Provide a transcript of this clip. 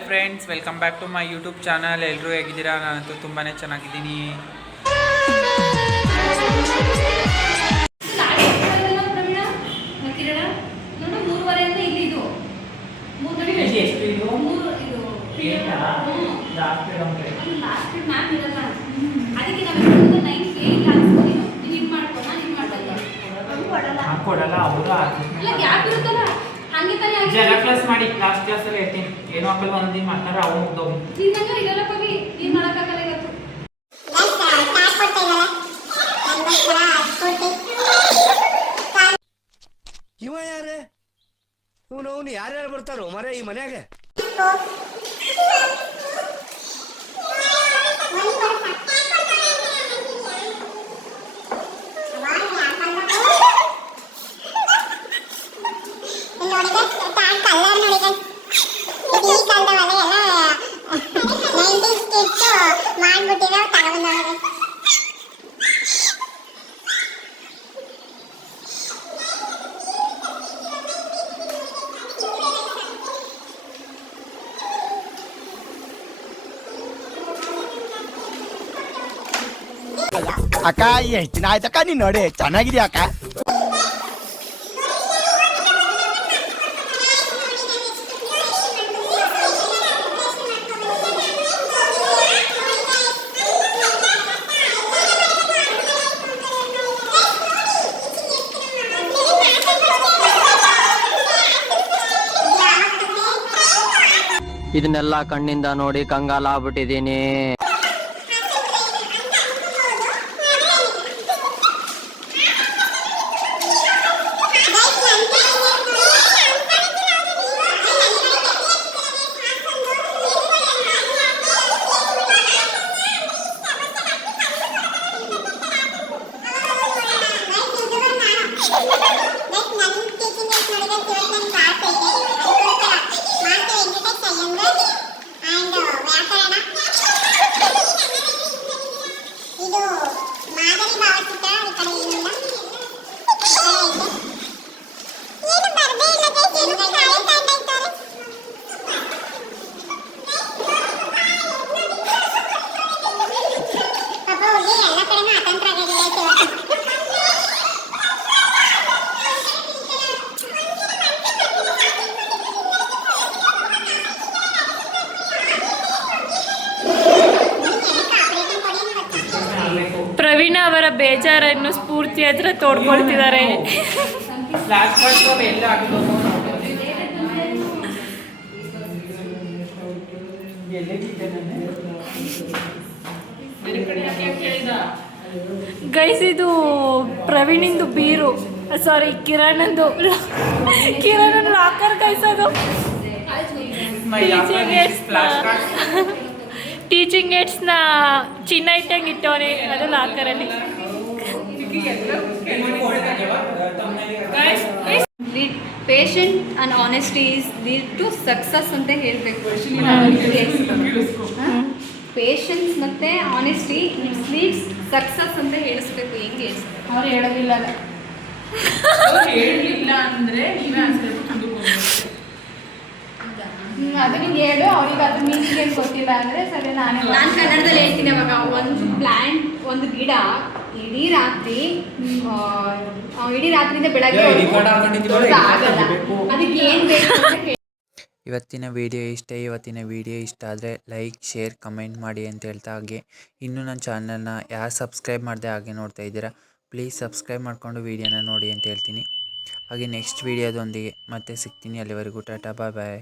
Hi friends, welcome back to my YouTube channel. ಎಲ್ಲರೂ ಹೇಗಿದ್ದೀರಾ? ನಾನಂತೂ ತುಂಬಾ ಚೆನ್ನಾಗಿದ್ದೀನಿ. ಕೊಡಲ್ಲ ಅವರು ಜನ ಕ್ಲಾಸ್ ಮಾಡಿ ಲಾಸ್ಟ್ ಕ್ಲಾಸ್ ಅಲ್ಲಿ ಹೇಳ್ತೀನಿ. ಏನೋ ಹಾಕಲ್ ಒಂದಿನ ಮಾಡ್ತಾರೆ ಅವ್ರು ಮುಗ್ದೋಗಿ ಇವ ಯಾರೇ ಇವನು ಯಾರ್ಯಾರು ಬರ್ತಾರೋ ಮರೆ ಈ ಮನ್ಯಾಗ? ಅಕ್ಕ ಎಷ್ಟು ದಿನ ಆಯ್ತಕ್ಕ ನೀನ್ ನೋಡಿ ಚೆನ್ನಾಗಿದ್ಯಾ ಅಕ್ಕ? ಇದನ್ನೆಲ್ಲ ಕಣ್ಣಿಂದ ನೋಡಿ ಕಂಗಾಲ ಆಗ್ಬಿಟ್ಟಿದೀನಿ. ಪ್ರವೀಣ ಅವರ ಬೇಜಾರನ್ನು ಸ್ಫೂರ್ತಿ ಹತ್ರ ತೋಡ್ಕೊಳ್ತಿದ್ದಾರೆ. ಗೈಸ್, ಇದು ಪ್ರವೀಣಿಂದು ಬೀರು, ಸಾರಿ ಕಿರಣಂದು ಲಾಕರ್ ಗೈಸ್. ಅದು ಟೀಚಿಂಗ್ ಏಡ್ಸ್ನ ಚಿನ್ನ ಇಟ್ಟಂಗೆ ಇಟ್ಟವನೇ, ಅದು ಲಾಕರಲ್ಲಿ. Patient and honesty is lead to success ಅಂತ ಹೇಳಬೇಕು. ಪೇಷನ್ಸ್ ಮತ್ತೆ ಆನೆಸ್ಟಿ ಇಟ್ಸ್ ಲೀಡ್ಸ್ ಸಕ್ಸಸ್ ಅಂತ ಹೇಳಿಸ್ಬೇಕು. ಹೆಂಗೆ ಅವ್ರು ಹೇಳೋದಿಲ್ಲ ಅಂದರೆ ಅದು ನಿಂಗೆ ಹೇಳು. ಅವ್ರಿಗೆ ಅದು ಮೀನಿಂಗ್ ಏನು ಗೊತ್ತಿಲ್ಲ ಅಂದರೆ ಸರಿ, ನಾನು ಕನ್ನಡದಲ್ಲಿ ಹೇಳ್ತೀನಿ. ಅವಾಗ ಒಂದು ಗಿಡ ಇಡೀ ರಾತ್ರಿಯಿಂದ ಬೆಳಗ್ಗೆ ಆಗಲ್ಲ. ಅದಕ್ಕೆ ಏನು ಬೇಕು? ಇವತ್ತಿನ ವಿಡಿಯೋ ಇಷ್ಟ ಆದರೆ ಲೈಕ್, ಶೇರ್, ಕಮೆಂಟ್ ಮಾಡಿ ಅಂತ ಹೇಳ್ತಾ, ಹಾಗೆ ಇನ್ನೂ ನನ್ನ ಚಾನಲ್ನ ಯಾರು ಸಬ್ಸ್ಕ್ರೈಬ್ ಮಾಡದೆ ಹಾಗೆ ನೋಡ್ತಾ ಇದ್ದೀರಾ, ಪ್ಲೀಸ್ ಸಬ್ಸ್ಕ್ರೈಬ್ ಮಾಡಿಕೊಂಡು ವಿಡಿಯೋನ ನೋಡಿ ಅಂತ ಹೇಳ್ತೀನಿ. ಹಾಗೆ ನೆಕ್ಸ್ಟ್ ವಿಡಿಯೋದೊಂದಿಗೆ ಮತ್ತೆ ಸಿಗ್ತೀನಿ. ಅಲ್ಲಿವರೆಗೂ ಟಾಟಾ, ಬಾಯ್ ಬಾಯ್.